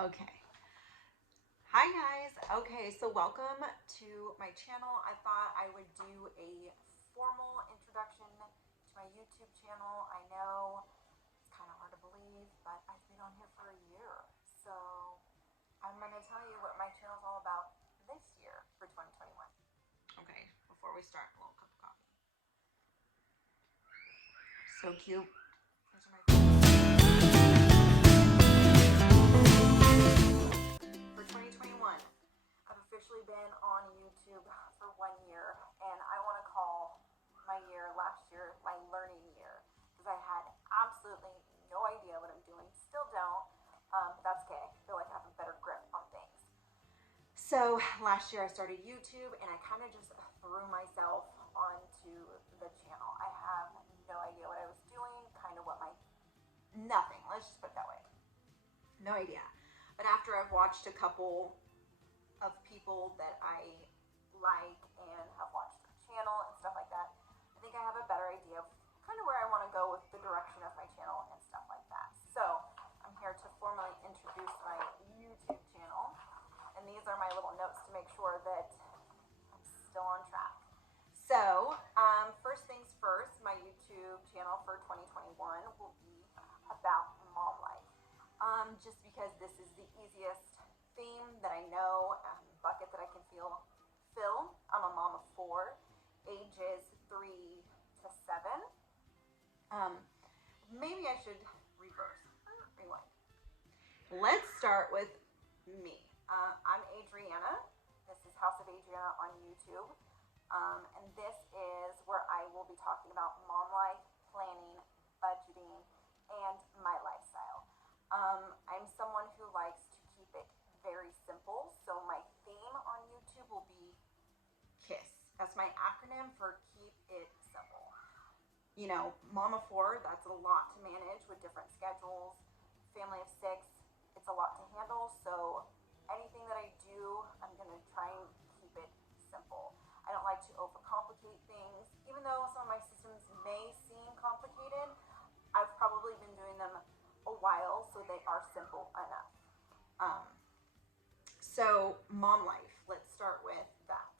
Okay. Hi guys. Okay, so welcome to my channel. I thought I would do a formal introduction to my YouTube channel. I know it's kind of hard to believe, but I've been on here for a year. So I'm going to tell you what my channel is all about this year for 2021. Okay, before we start, a little cup of coffee. So cute. These are my for 2021. I've officially been on YouTube for 1 year, and I want to call my year last year my learning year because I had absolutely no idea what I'm doing. Still don't, but that's okay. I feel like I have a better grip on things. So last year I started YouTube, and I kind of just threw myself onto the channel. I have no idea what I was doing, kind of what my nothing. Let's just put it that way. No idea. But after I've watched a couple of people that I like and have watched their channel and stuff like that, I think I have a better idea of kind of where I want to go with the direction of my channel and stuff like that. So I'm here to formally introduce my YouTube channel, and these are my little notes to make sure that I'm still on track. So first things first, my YouTube channel for 2021 will be about mom life. Just because this is the easiest theme that I know, bucket that I can fill. I'm a mom of four, ages 3 to 7. Maybe I should rewind. Let's start with me. I'm Adriana. This is House of Adriana on YouTube. And this is where I will be talking about mom life, planning, budgeting, and my lifestyle. I'm someone who likes to keep it very simple, so my theme on YouTube will be KISS. That's my acronym for Keep It Simple. You know, mom of four, that's a lot to manage with different schedules. Family of 6, it's a lot to handle, so anything that I do, I'm going to try and keep it simple. I don't like to overcomplicate things. Even though some of my systems may seem complicated, I've probably been doing them a while, so they are simple enough. So mom life, let's start with that.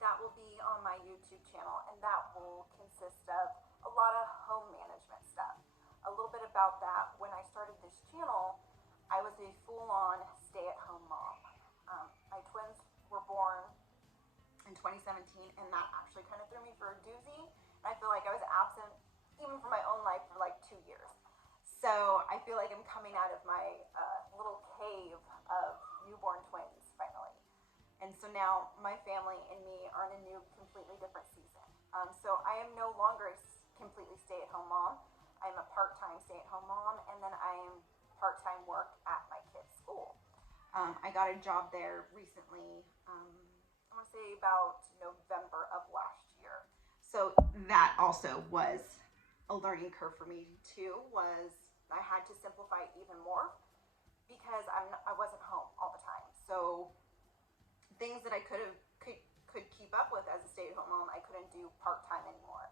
That will be on my YouTube channel, and that will consist of a lot of home management stuff. A little bit about that, when I started this channel, I was a full-on stay-at-home mom. My twins were born in 2017, and that actually kind of threw me for a doozy. And I feel like I was absent even from my own life for like 2 years. So I feel like I'm coming out of my little cave of newborn twins finally. And so now my family and me are in a new, completely different season. So I am no longer a completely stay-at-home mom. I'm a part-time stay-at-home mom, and then I am part-time work at my kids' school. I got a job there recently, I want to say about November of last year. So that also was a learning curve for me too, was I had to simplify even more because I wasn't home all the time. So things that I could keep up with as a stay-at-home mom, I couldn't do part-time anymore.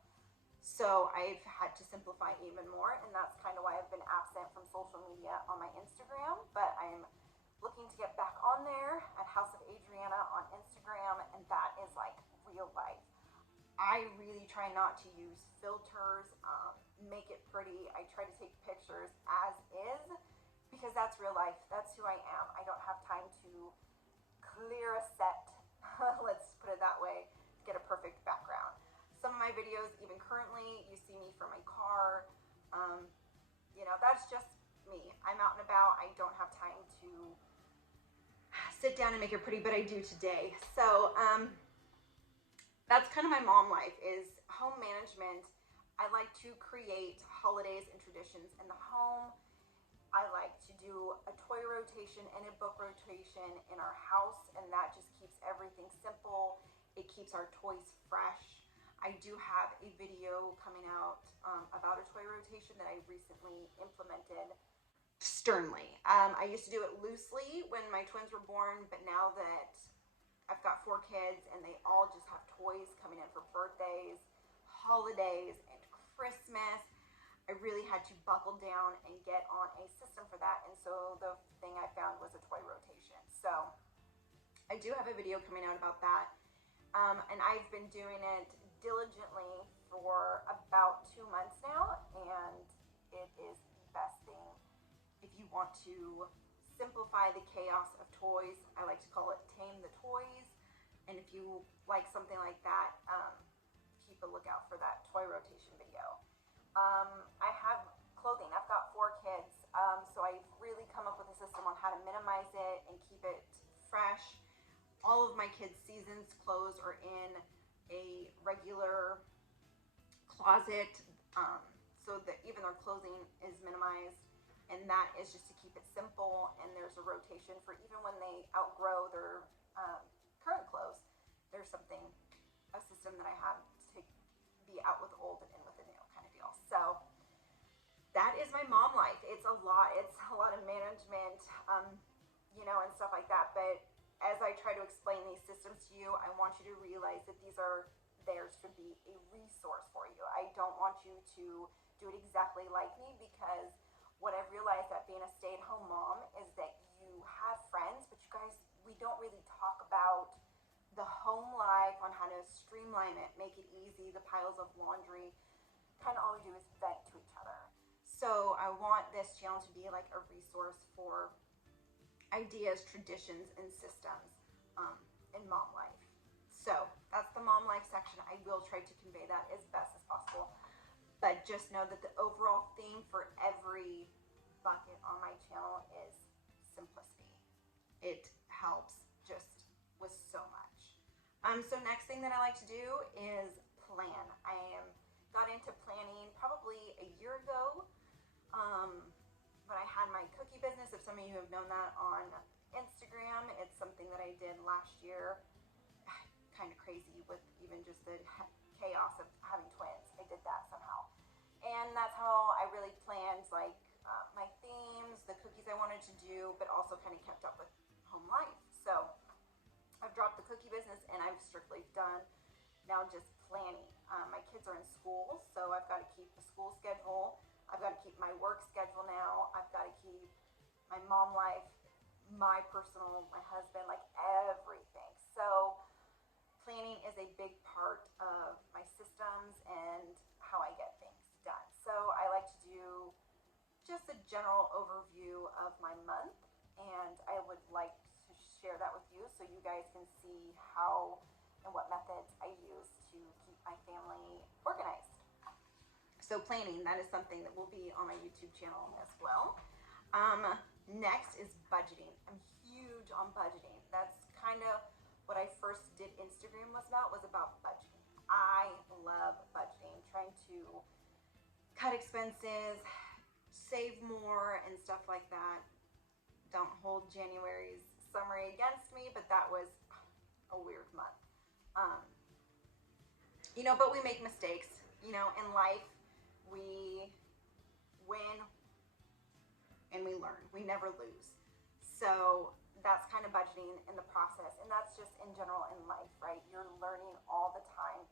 So I've had to simplify even more, and that's kind of why I've been absent from social media on my Instagram, but I am looking to get back on there at House of Adriana on Instagram, and that is like real life. I really try not to use filters, make it pretty. I try to take pictures as is because that's real life. That's who I am. I don't have time to clear a set, let's put it that way, to get a perfect background. Some of my videos, even currently, you see me from my car. That's just me. I'm out and about. I don't have time to sit down and make it pretty, but I do today. So that's kind of my mom life, is home management. I like to create holidays and traditions in the home. I like to do a toy rotation and a book rotation in our house, and that just keeps everything simple. It keeps our toys fresh. I do have a video coming out about a toy rotation that I recently implemented sternly. I used to do it loosely when my twins were born, but now that I've got 4 kids and they all just have toys coming in for birthdays, holidays, and Christmas, I really had to buckle down and get on a system for that. And so the thing I found was a toy rotation. So I do have a video coming out about that. And I've been doing it diligently for about 2 months now, and it is the best thing. If you want to simplify the chaos of toys, I like to call it tame the toys. And if you like something like that, keep a lookout for that toy rotation video. I have clothing. I've got 4 kids, so I've really come up with a system on how to minimize it and keep it fresh. All of my kids' seasons clothes are in a regular closet, so that even their clothing is minimized, and that is just to keep it simple. And there's a rotation for even when they outgrow their current clothes. There's a system that I have to be out with old and in with the new kind of deal. So that is my mom life. It's a lot of management, and stuff like that. But as I try to explain these systems to you, I want you to realize that these are theirs to be a resource for you. I don't want you to do it exactly like me, because what I've realized that being a stay-at-home mom is that you have friends, but you guys, we don't really talk about the home life, on how to streamline it, make it easy, the piles of laundry. Kind of all we do is vent to each other. So I want this channel to be like a resource for ideas, traditions, and systems in mom life. So that's the mom life section. I will try to convey that as best as possible. But just know that the overall theme for every bucket on my channel is simplicity. It helps just with so much. So next thing that I like to do is plan. I got into planning probably a year ago. When I had my cookie business, if some of you have known that on Instagram, it's something that I did last year. Kind of crazy with even just the chaos of having twins. I did that somehow. And that's how I really planned my themes, the cookies I wanted to do, but also kind of kept up with home life. So I've dropped the cookie business and I've strictly done now just planning. My kids are in school, so I've got to keep the school schedule. I've got to keep my work schedule now. I've got to keep my mom life, my personal, my husband, like everything. So planning is a big part of my systems and how I get things done. So I like to do just a general overview of my month, and I would like to share that with you so you guys can see how and what methods I use to keep my family organized. So planning, that is something that will be on my YouTube channel as well. Next is budgeting. I'm huge on budgeting. That's kind of what I first did Instagram was about budgeting. I love budgeting, trying to cut expenses, save more, and stuff like that. Don't hold January's summary against me, but that was a weird month. But we make mistakes. In life, we win and we learn. We never lose. So that's kind of budgeting in the process. And that's just in general in life, right? You're learning all the time.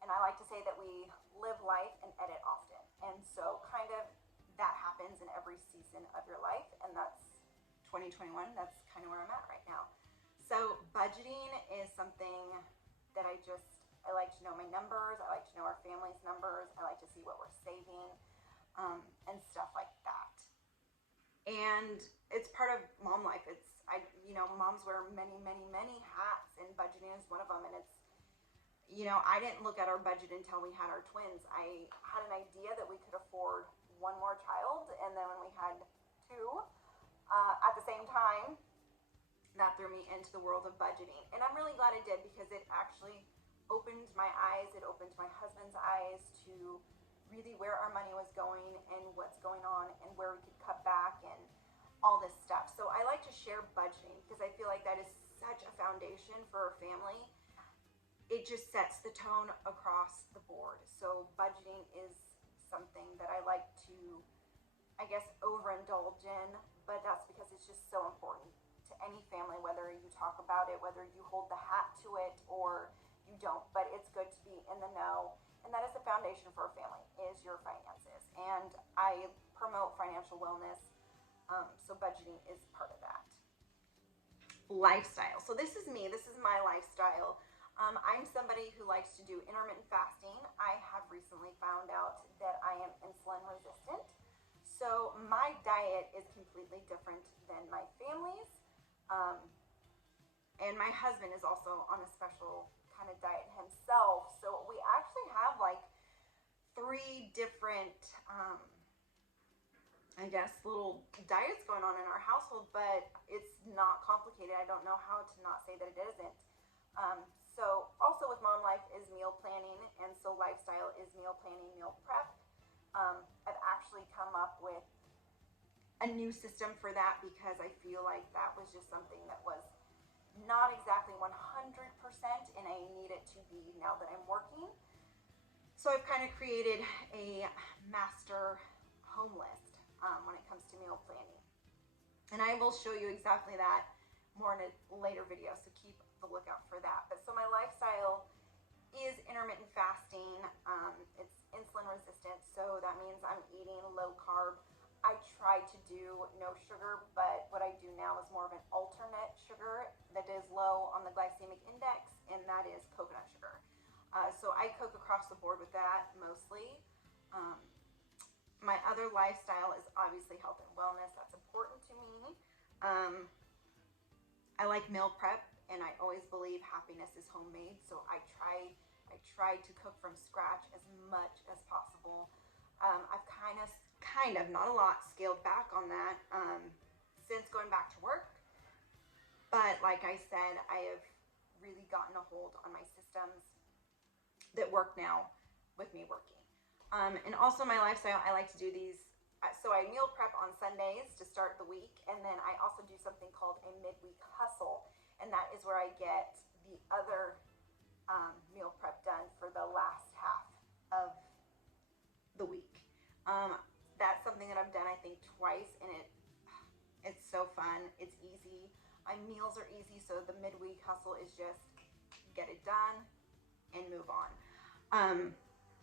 And I like to say that we live life and edit often. And so kind of that happens in every season of your life. And that's 2021. That's kind of where I'm at right now. So budgeting is something that I like to know my numbers. I like to know our family's numbers. I like to see what we're saving, and stuff like that. And it's part of mom life. Moms wear many, many, many hats, and budgeting is one of them. And it's, I didn't look at our budget until we had our twins. I had an idea that we could afford one more child, and then when we had 2 at the same time, that threw me into the world of budgeting. And I'm really glad it did, because it actually opened my eyes. It opened my husband's eyes to really where our money was going and what's going on and where we could cut back and all this stuff. So I like to share budgeting because I feel like that is such a foundation for a family. It just sets the tone across the board. So budgeting is something that I like to, I guess, overindulge in, but that's because it's just so important to any family, whether you talk about it, whether you hold the hat to it or you don't. But it's good to be in the know, and that is the foundation for a family, is your finances. and I promote financial wellness. So budgeting is part of that. Lifestyle. So this is me. This is my lifestyle. I'm somebody who likes to do intermittent fasting. I have recently found out that I am insulin resistant. So my diet is completely different than my family's. And my husband is also on a special kind of diet himself. So we actually have like 3 different, I guess, little diets going on in our household, but it's not complicated. I don't know how to not say that it isn't. So also with Mom Life is meal planning, and so lifestyle is meal planning, meal prep. I've actually come up with a new system for that because I feel like that was just something that was not exactly 100%, and I need it to be now that I'm working. So I've kind of created a master home list when it comes to meal planning. And I will show you exactly that more in a later video, so keep the lookout for that. But so my lifestyle is intermittent fasting. It's insulin resistant, so that means I'm eating low carb. I try to do no sugar, but what I do now is more of an alternate sugar that is low on the glycemic index, and that is coconut sugar. So I cook across the board with that mostly. My other lifestyle is obviously health and wellness. That's important to me. I like meal prep, and I always believe happiness is homemade. So I try to cook from scratch as much as possible. I've kind of, not a lot, scaled back on that since going back to work. But like I said, I have really gotten a hold on my systems that work now with me working. And also my lifestyle, I like to do these. So I meal prep on Sundays to start the week. And then I also do something called a midweek hustle. And that is where I get the other meal prep done for the last half of the week. That's something that I've done, I think, twice, and it's so fun. It's easy. My meals are easy, so the midweek hustle is just get it done and move on.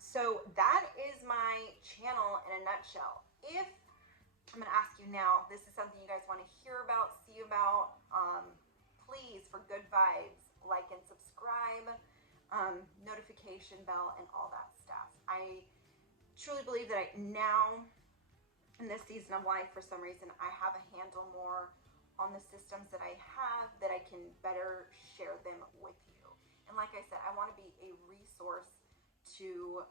So that is my channel in a nutshell. If I'm going to ask you now, this is something you guys want to hear about, see about, please, for good vibes, like and subscribe, notification bell, and all that stuff. I truly believe that now, in this season of life, for some reason, I have a handle more on the systems that I have, that I can better share them with you. And like I said, I want to be a resource to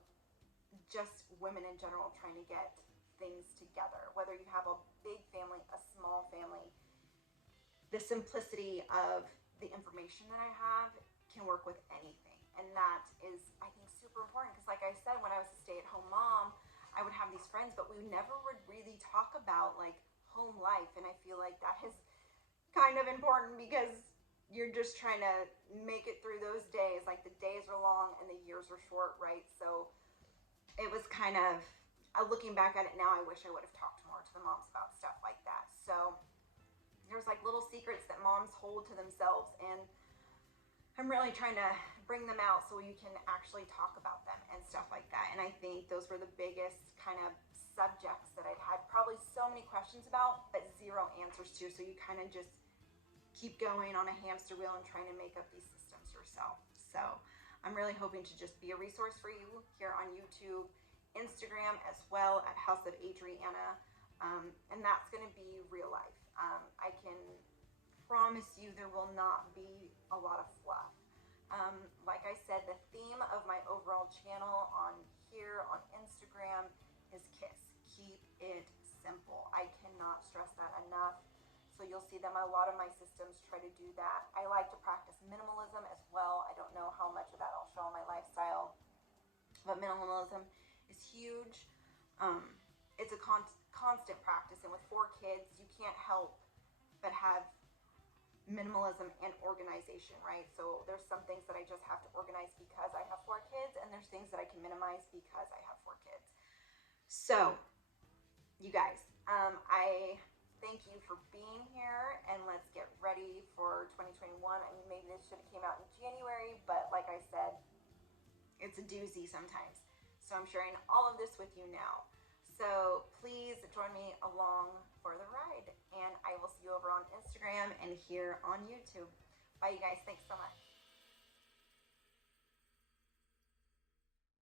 just women in general trying to get things together. Whether you have a big family, a small family, the simplicity of the information that I have can work with anything. And that is, I think, super important, because like I said, when I was a stay-at-home mom, I would have these friends, but we never would really talk about like home life. And I feel like that is kind of important, because you're just trying to make it through those days. Like the days are long and the years are short, right? So it was kind of, looking back at it now, I wish I would have talked more to the moms about stuff like that. So there's like little secrets that moms hold to themselves, and I'm really trying to bring them out so you can actually talk about them and stuff like that. And I think those were the biggest kind of subjects that I'd had probably so many questions about, but zero answers to. So you kind of just keep going on a hamster wheel and trying to make up these systems yourself. So I'm really hoping to just be a resource for you here on YouTube, Instagram, as well at House of Adriana. And that's going to be real life. I can promise you there will not be a lot of fluff. Like I said, the theme of my overall channel on here on Instagram is KISS. Keep it simple. I cannot stress that enough. So you'll see them, a lot of my systems try to do that. I like to practice minimalism as well. I don't know how much of that I'll show on my lifestyle, but minimalism is huge. It's a constant practice, and with 4 kids, you can't help but have minimalism and organization, right? So there's some things that I just have to organize because I have 4 kids, and there's things that I can minimize because I have 4 kids. So, you guys, I thank you for being here, and let's get ready for 2021. I mean, maybe this should have came out in January, but like I said, it's a doozy sometimes. So I'm sharing all of this with you now. So please join me along for the ride, and I will see you over on Instagram and here on YouTube. Bye, you guys. Thanks so much.